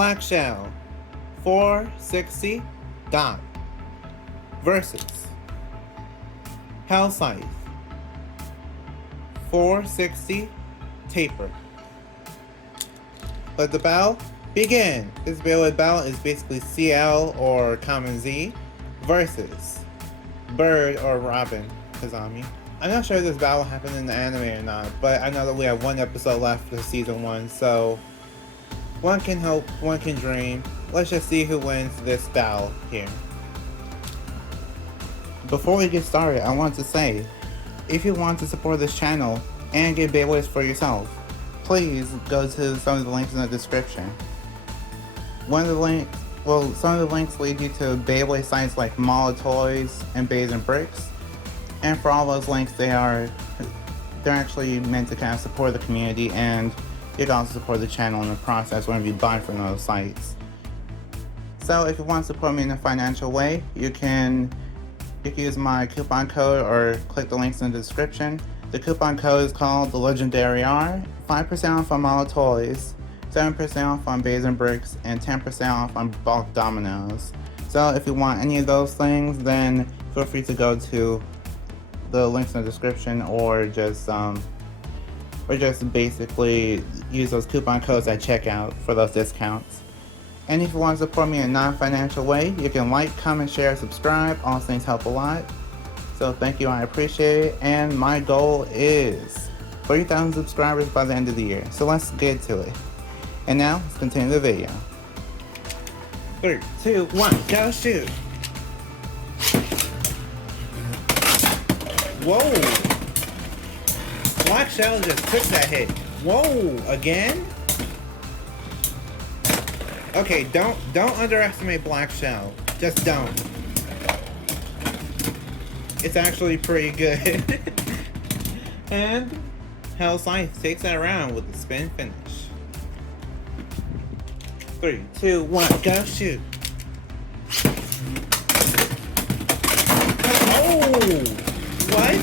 Black Shell 460 Dot versus Scythe 460 Taper. Let the battle begin. This Beyblade battle is basically CL or Kamen Z versus Bird or Robin Kazami. I'm not sure if this battle happened in the anime or not, but I know that we have one episode left for season 1, so one can hope, one can dream. Let's just see who wins this battle here. Before we get started, I want to say, if you want to support this channel and get Beyblades for yourself, please go to some of the links in the description. Some of the links lead you to Beyblade sites like Mall of Toys and Bays and Bricks. And for all those links, they're actually meant to kind of support the community, and you can also support the channel in the process whenever you buy from those sites. So if you want to support me in a financial way, you can use my coupon code or click the links in the description. The coupon code is called the Legendary R. 5% off on Mall of Toys, 7% off on Bays and Bricks, and 10% off on bulk dominoes. So if you want any of those things, then feel free to go to the links in the description, or just basically use those coupon codes at checkout for those discounts. And if you want to support me in a non-financial way, you can like, comment, share, subscribe. All those things help a lot. So thank you, I appreciate it. And my goal is 30,000 subscribers by the end of the year. So let's get to it. And now, let's continue the video. 3, 2, 1, go shoot! Whoa! Black Shell just took that hit. Whoa! Again? Okay, don't underestimate Black Shell. Just don't. It's actually pretty good. And Scythe takes that round with a spin finish. 3, 2, 1, go shoot! Oh! What?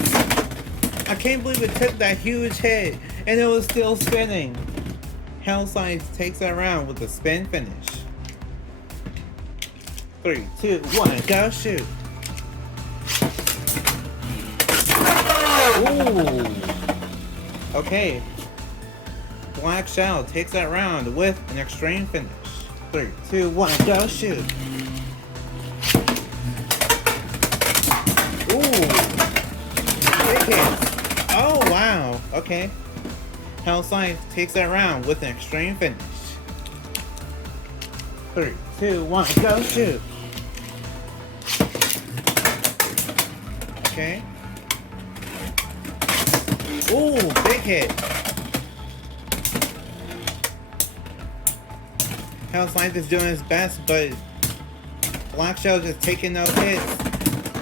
I can't believe it took that huge hit and it was still spinning. Scythe takes that round with a spin finish. 3, 2, 1, go shoot! Ooh! Okay. Black Shell takes that round with an extreme finish. 3, 2, 1, go shoot! Oh wow, okay. Scythe takes that round with an extreme finish. 3, 2, 1, go shoot! Okay. Ooh, big hit! Scythe is doing his best, but Black Shell just taking no hits.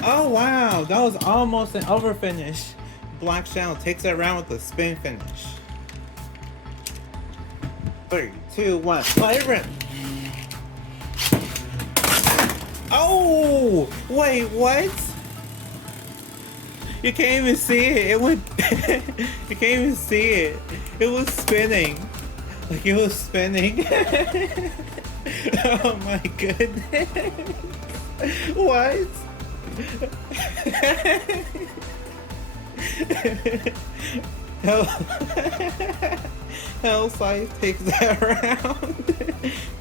Oh wow, that was almost an over finish. Black Shell takes that round with a spin finish. 3, 2, 1, play rip! Oh! Wait, what? You can't even see it. It went. You can't even see it. It was spinning. Like it was spinning. Oh my goodness. What? Scythe takes that round.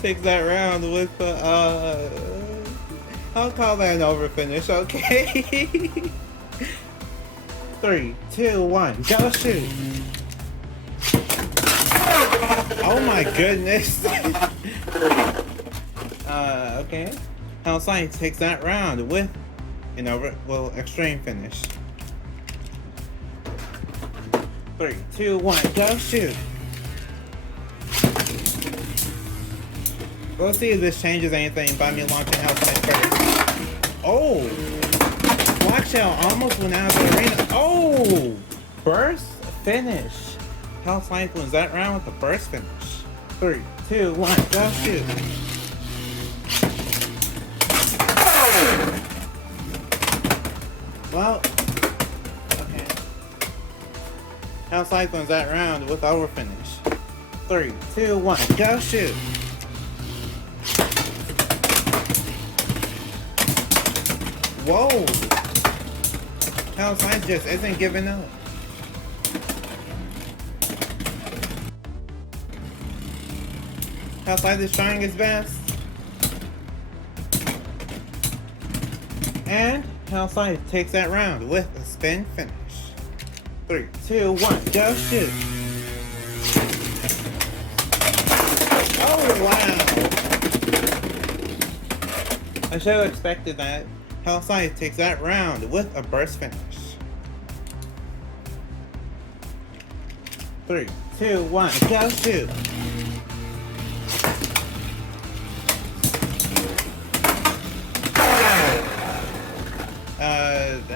Takes that round with I'll call that an over finish, okay? 3, 2, 1, go shoot! Oh my goodness! Okay. Scythe takes that round with an extreme finish. 3, 2, 1, go shoot! Let's see if this changes anything by me launching Scythe first. Oh! Black Shell almost went out of the arena. Oh! Burst finish. Scythe wins that round with a burst finish. 3, 2, 1, go shoot! Well, okay. Scythe wins that round with over finish. 3, 2, 1, go shoot! Whoa! Hell Scythe just isn't giving up. Hell Scythe is trying his best. And Hell Scythe takes that round with a spin finish. 3, 2, 1, go shoot! Oh wow! I should have expected that. Hell Scythe takes that round with a burst finish. 3, 2, 1, go shoot!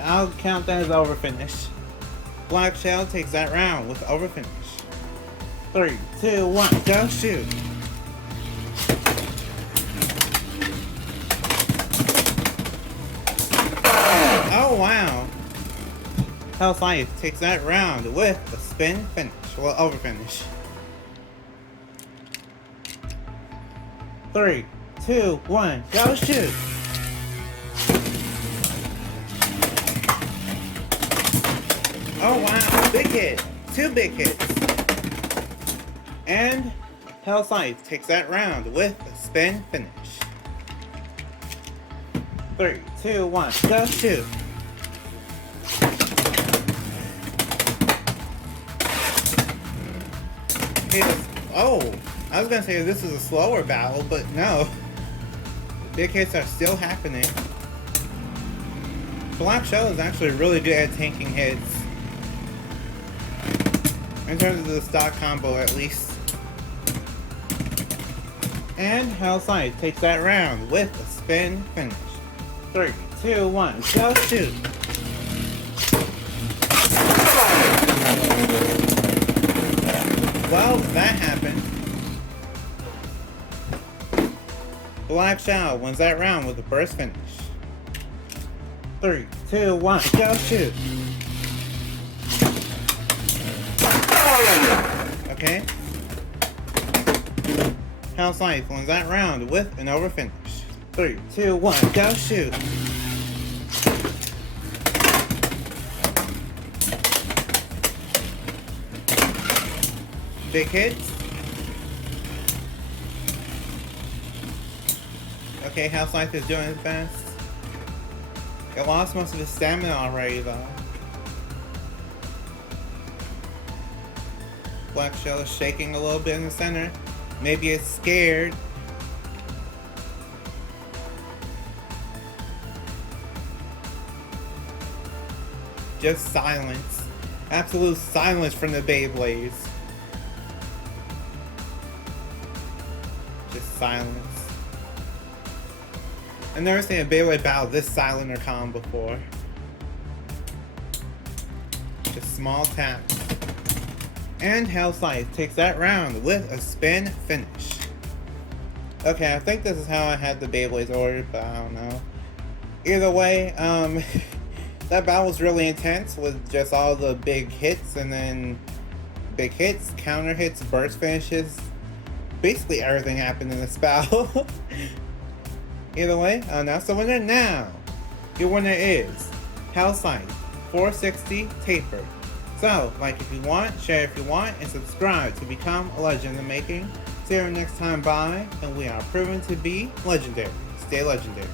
I'll count that as over finish. Black Shell takes that round with over finish. 3, 2, 1, go shoot! Oh wow! Hell Scythe takes that round with a spin finish. Well, over finish. 3, 2, 1, go shoot! Oh wow, big hit! 2 big hits! And Hell Scythe takes that round with a spin finish. 3, 2, 1, go shoot! Oh, I was gonna say this is a slower battle, but no. Big hits are still happening. Black Shell is actually really good at tanking hits. In terms of the stock combo, at least. And Hell Scythe takes that round with a spin finish. 3, 2, 1, go shoot! Well, that happened. Black Shell wins that round with a burst finish. 3, 2, 1, go shoot! Okay. Hell Scythe wins that round with an over finish. 3, 2, 1, go shoot! Big hits. Okay, Hell Scythe is doing his best. It lost most of his stamina already though. Black Shell is shaking a little bit in the center. Maybe it's scared. Just silence. Absolute silence from the Beyblades. Just silence. I've never seen a Beyblade battle this silent or calm before. Just small taps. And Hell Scythe takes that round with a spin finish. Okay, I think this is how I had the Beyblades ordered, but I don't know. Either way, that battle was really intense with just all the big hits and then big hits, counter hits, burst finishes. Basically everything happened in this battle. Either way, that's the winner now. Your winner is Hell Scythe 460 Taper. So, like if you want, share if you want, and subscribe to become a legend in the making. See you next time, bye, and we are proven to be legendary. Stay legendary.